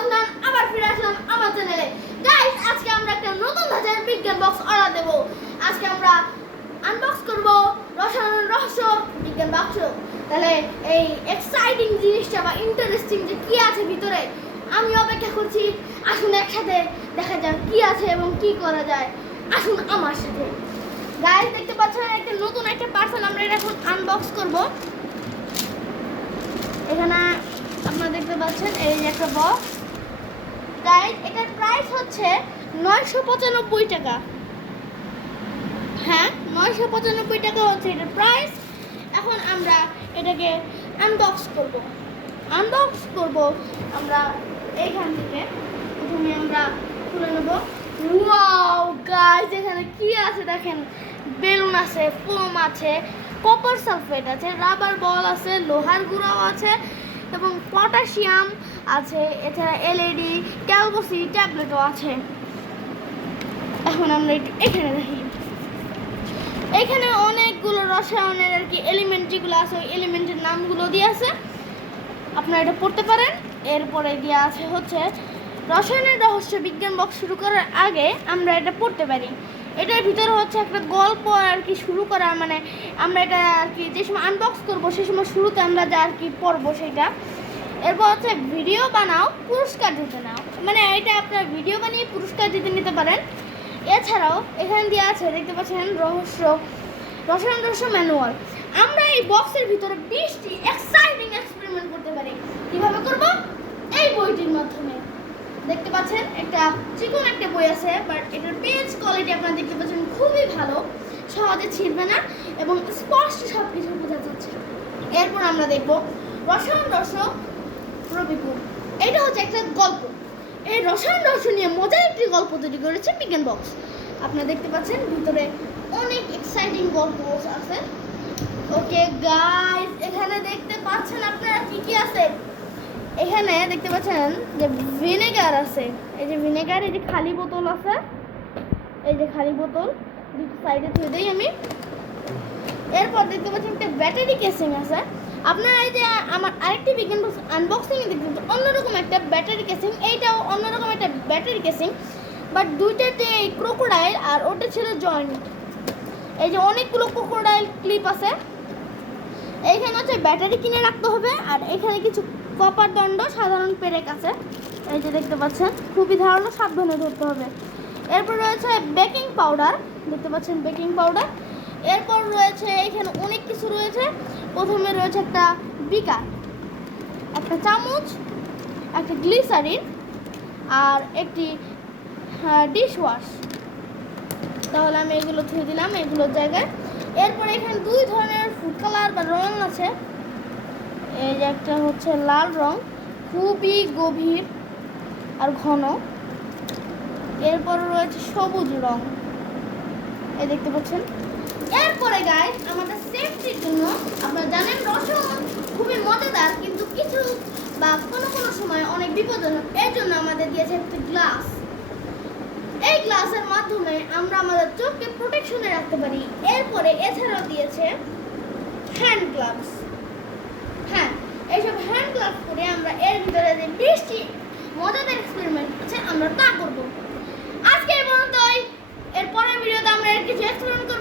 আফনান আবার ফিরে আসলাম আমার চ্যানেলে। গাইস, আজকে আমরা একটা নতুন ধাঁচের বিজ্ঞান বক্স অর্ডার দেব। আজকে আমরা আনবক্স করব রসায়ন রহস্য বিজ্ঞান বাক্স। তাহলে এই এক্সাইটিং জিনিসটা বা ইন্টারেস্টিং যে কি আছে ভিতরে আমি অপেক্ষা করছি। আসুন একসাথে দেখা যাক কি আছে এবং কি করা যায়। আসুন আমার সাথে। গাইস, দেখতে পাচ্ছেন একটা নতুন একটা পার্সেল আমরা এটা এখন আনবক্স করব। এখানে আপনারা দেখতে পাচ্ছেন এই যে একটা বক্স। গাইস, এটার প্রাইস হচ্ছে 995 টাকা। হ্যাঁ, 995 টাকা হচ্ছে এটার প্রাইস। এখন আমরা এটাকে আনবক্স করব আমরা এইখান থেকে। প্রথমে আমরা খুলে নেব। ওয়াও গাইস, এখানে কি আছে দেখেন। বেলুন আছে, ফোম আছে, কপার সালফেট আছে, রাবার বল আছে, লোহার গুঁড়াও আছে এবং পটাশিয়াম আছে। এছাড়া এলইডি ক্যালবোসি ট্যাবলেটও আছে। এখন আমরা একটু এখানে দেখি। এখানে অনেকগুলো রসায়নের আর কি এলিমেন্ট যেগুলো আছে ওই এলিমেন্টের নামগুলো দিয়ে আছে, আপনারা এটা পড়তে পারেন। এরপরে দেওয়া আছে হচ্ছে রসায়নের রহস্য বিজ্ঞান বক্স শুরু করার আগে আমরা এটা পড়তে পারি। এটার ভিতরে হচ্ছে একটা গল্প আর কি শুরু করা, মানে আমরা এটা আর কি যে সময় আনবক্স করবো সেই সময় শুরুতে আমরা যা আর কি পড়বো সেটা। এরপর হচ্ছে ভিডিও বানাও পুরস্কার জিতে নাও, মানে এটা আপনার ভিডিও বানিয়ে পুরস্কার জিতে নিতে পারেন। এছাড়াও এখানে দেওয়া আছে দেখতে পাচ্ছেন রসায়ন রহস্য ম্যানুয়াল। আমরা এই বক্সের ভিতরে 20টি এক্সাইটিং এক্সপেরিমেন্ট করতে পারি। কিভাবে করব? এই বইটির মাধ্যমে। দেখতে পাচ্ছেন একটা চিকন একটা বই আছে, বাট এটার পেজ কোয়ালিটি আপনারা দেখতে পাচ্ছেন খুবই ভালো, সহজে ছিঁড়বে না এবং স্পষ্ট সব কিছু বোঝা যাচ্ছে। এরপর আমরা দেখব রসায়ন রহস্য রবিকুল। এটা হচ্ছে একটা গল্প। এই রসায়ন রহস্য নিয়ে মজার একটি গল্প তৈরি করেছে বিজ্ঞান বক্স। আপনারা দেখতে পাচ্ছেন ভিতরে অনেক এক্সাইটিং গল্প আছে। ওকে গাইস, এখানে দেখতে পাচ্ছেন আপনারা কি কি আছে। এখানে দেখতে পাচ্ছেন যে ভিনেগার আছে। এই যে ভিনেগার, এই যে খালি বোতল আছে, এই যে খালি বোতল দুটো সাইডে ধুয়ে দেই আমি। এরপর দেখতে পাচ্ছেন একটা ব্যাটারি কেসিং আছে। আপনারা এই যে আমার আরেকটি বিজ্ঞান বক্স আনবক্সিং দেখবেন অন্যরকম একটা ব্যাটারি কেসিং, এইটাও অন্যরকম একটা ব্যাটারি কেসিং, বাট দুইটাতে এই ক্রোকোডাইল আর ওটা ছিল জয়েন্ট। এই যে অনেকগুলো ক্রোকোডাইল ক্লিপ আছে। এইখানে হচ্ছে ব্যাটারি কিনে রাখতে হবে, আর এখানে কিছু কপার দণ্ড সাধারণ পেরেক আছে। এই যে দেখতে পাচ্ছেন, খুবই ধারালো, সাবধানে ধরতে হবে। এরপর রয়েছে বেকিং পাউডার, দেখতে পাচ্ছেন বেকিং পাউডার। এরপর রয়েছে এখানে অনেক কিছু রয়েছে। প্রথমে রয়েছে একটা বিকার, একটা চামচ, একটা গ্লিসারিন আর একটি ডিশ ওয়াশ। তাহলে আমি এগুলো ধুয়ে দিলাম এগুলোর জায়গায়। এরপরে এখানে দুই ধরনের ফুড কালার বা রং আছে। এই যে একটা হচ্ছে লাল রং, খুবই গভীর আর ঘন। এরপর রয়েছে সবুজ রং, এই দেখতে পাচ্ছেন। এরপরে গাইস, আমাদের সেফটির জন্য আপনারা জানেন রসায়ন খুবই মজাদার কিন্তু কিছু বা কোনো সময় অনেক বিপজ্জনক। এর জন্য আমাদের দিয়েছে একটা গ্লাস। এই গ্লাসের মাধ্যমে আমরা আমাদের চোখকে প্রোটেকশনে রাখতে পারি। এরপরে এছাড়াও দিয়েছে হ্যান্ড গ্লাভস। হ্যাঁ, এইসব হ্যান্ড গ্লাভস পরে আমরা এর ভিতরে যে 20টি মজাদার এক্সপেরিমেন্ট আছে আমরা তা করব। আজকে এই পর্যন্তই। এর পরের ভিডিওতে আমরা এর কিছু এক্সপেরিমেন্ট করব।